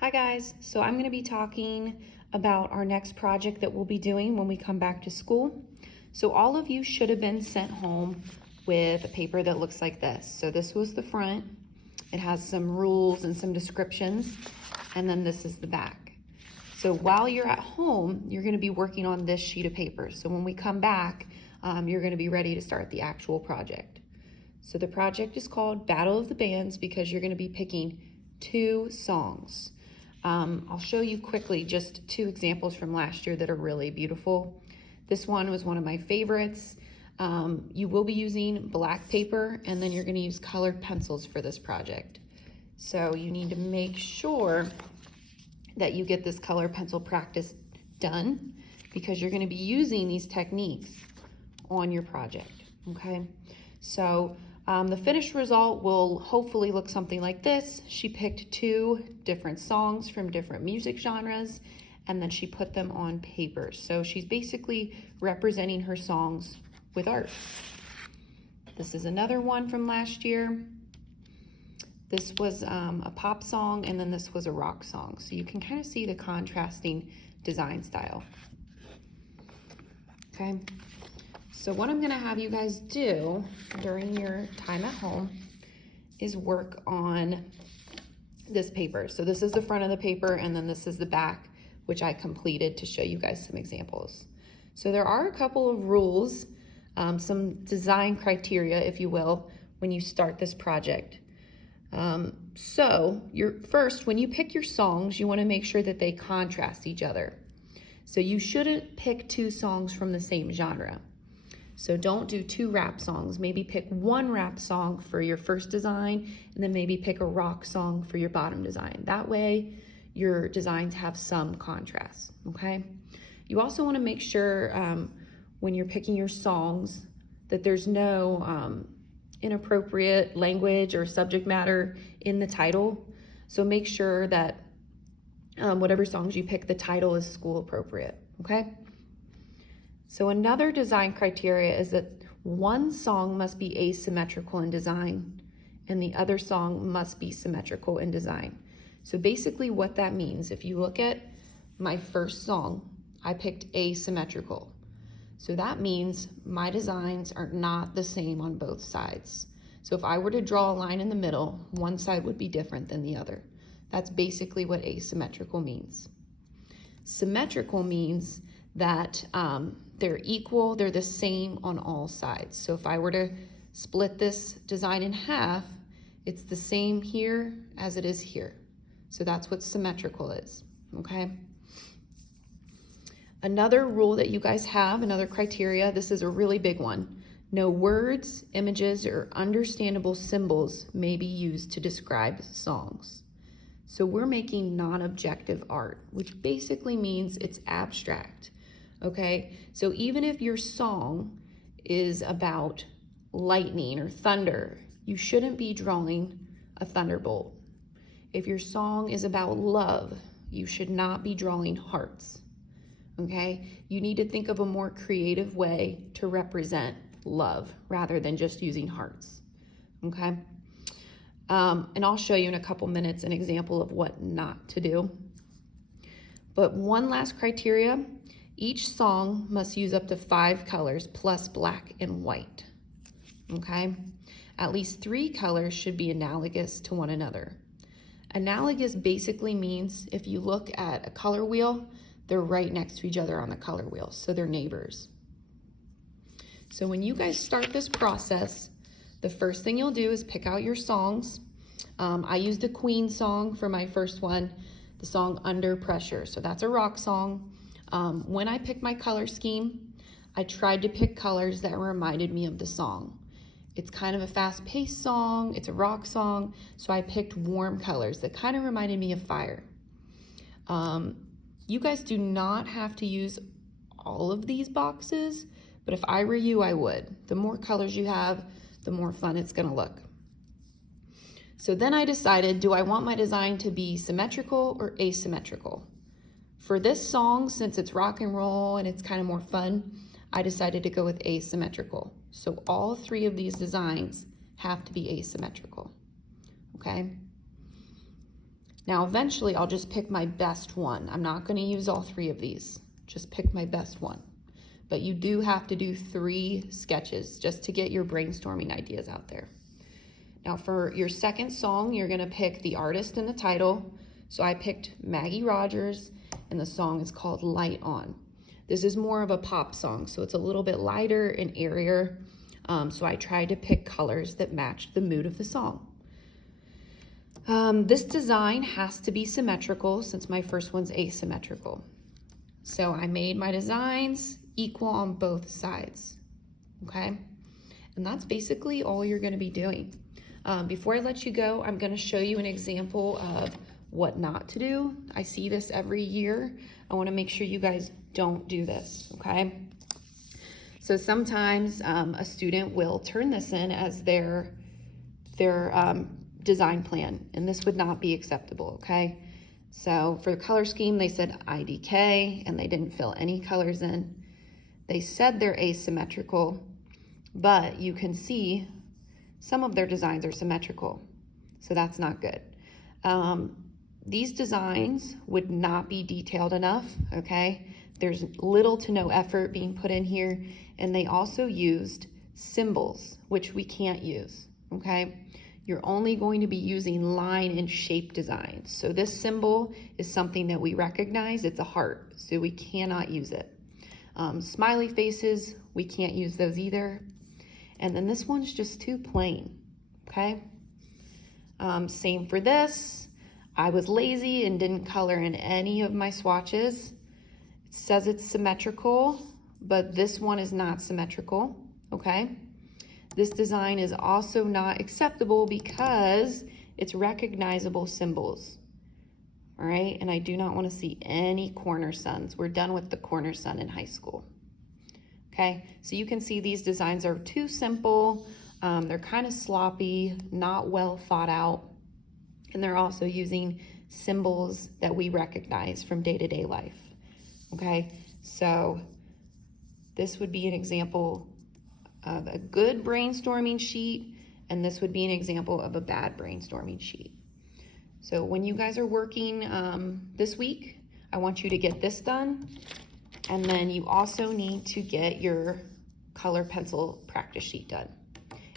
Hi guys, so I'm going to be talking about our next project that we'll be doing when we come back to school. So all of you should have been sent home with a paper that looks like this. So this was the front. It has some rules and some descriptions, and then this is the back. So while you're at home, you're going to be working on this sheet of paper. So when we come back, you're going to be ready to start the actual project. So the project is called Battle of the Bands because you're going to be picking 2 songs. I'll show you quickly just 2 examples from last year that are really beautiful. This one was one of my favorites. You will be using black paper, and then you're going to use colored pencils for this project. So you need to make sure that you get this color pencil practice done because you're going to be using these techniques on your project, okay? So the finished result will hopefully look something like this. She picked 2 different songs from different music genres, and then she put them on paper. So she's basically representing her songs with art. This is another one from last year. This was a pop song, and then this was a rock song. So you can kind of see the contrasting design style. Okay. So what I'm gonna have you guys do during your time at home is work on this paper. So this is the front of the paper, and then this is the back, which I completed to show you guys some examples. So there are a couple of rules, some design criteria, if you will, when you start this project. So first, when you pick your songs, you wanna make sure that they contrast each other. So you shouldn't pick 2 songs from the same genre. So don't do 2 rap songs. Maybe pick 1 rap song for your first design, and then maybe pick a rock song for your bottom design. That way, your designs have some contrast, okay? You also wanna make sure when you're picking your songs that there's no inappropriate language or subject matter in the title. So make sure that whatever songs you pick, the title is school appropriate, okay? So another design criteria is that one song must be asymmetrical in design and the other song must be symmetrical in design. So basically what that means, if you look at my first song, I picked asymmetrical. So that means my designs are not the same on both sides. So if I were to draw a line in the middle, one side would be different than the other. That's basically what asymmetrical means. Symmetrical means that they're equal, they're the same on all sides. So if I were to split this design in half, it's the same here as it is here. So that's what symmetrical is, okay? Another rule that you guys have, another criteria, this is a really big one. No words, images, or understandable symbols may be used to describe songs. So we're making non-objective art, which basically means it's abstract, okay? So even if your song is about lightning or thunder, you shouldn't be drawing a thunderbolt. If your song is about love, you should not be drawing hearts, okay? You need to think of a more creative way to represent love rather than just using hearts, okay? And I'll show you in a couple minutes an example of what not to do. But one last criteria, each song must use up to 5 colors plus black and white, okay? At least 3 colors should be analogous to one another. Analogous basically means if you look at a color wheel, they're right next to each other on the color wheel, so they're neighbors. So when you guys start this process, the first thing you'll do is pick out your songs. I used a Queen song for my first one, the song Under Pressure. So that's a rock song. When I picked my color scheme, I tried to pick colors that reminded me of the song. It's kind of a fast-paced song, it's a rock song, so I picked warm colors that kind of reminded me of fire. You guys do not have to use all of these boxes, but if I were you, I would. The more colors you have, the more fun it's gonna look. So then I decided, do I want my design to be symmetrical or asymmetrical? For this song, since it's rock and roll and it's kind of more fun, I decided to go with asymmetrical. So all 3 of these designs have to be asymmetrical, okay? Now, eventually I'll just pick my best one. I'm not gonna use all 3 of these, just pick my best one. But you do have to do 3 sketches just to get your brainstorming ideas out there. Now for your second song, you're gonna pick the artist and the title. So I picked Maggie Rogers, and the song is called Light On. This is more of a pop song, so it's a little bit lighter and airier. So I tried to pick colors that matched the mood of the song. This design has to be symmetrical since my first one's asymmetrical. So I made my designs equal on both sides, okay? And that's basically all you're gonna be doing. Before I let you go, I'm gonna show you an example of what not to do. I see this every year. I wanna make sure you guys don't do this, okay? So sometimes a student will turn this in as their design plan, and this would not be acceptable, okay? So for the color scheme, they said IDK, and they didn't fill any colors in. They said they're asymmetrical, but you can see some of their designs are symmetrical, so that's not good. These designs would not be detailed enough, okay? There's little to no effort being put in here, and they also used symbols, which we can't use, okay? You're only going to be using line and shape designs. So this symbol is something that we recognize. It's a heart, so we cannot use it. Smiley faces, we can't use those either. And then this one's just too plain, okay? Same for this. I was lazy and didn't color in any of my swatches. It says it's symmetrical, but this one is not symmetrical, okay? This design is also not acceptable because it's recognizable symbols, all right? And I do not want to see any corner suns. We're done with the corner sun in high school, okay? So you can see these designs are too simple. They're kind of sloppy, not well thought out, and they're also using symbols that we recognize from day-to-day life, okay? So this would be an example of a good brainstorming sheet, and this would be an example of a bad brainstorming sheet. So when you guys are working this week, I want you to get this done, and then you also need to get your color pencil practice sheet done.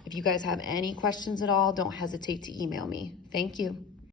If you guys have any questions at all, don't hesitate to email me. Thank you.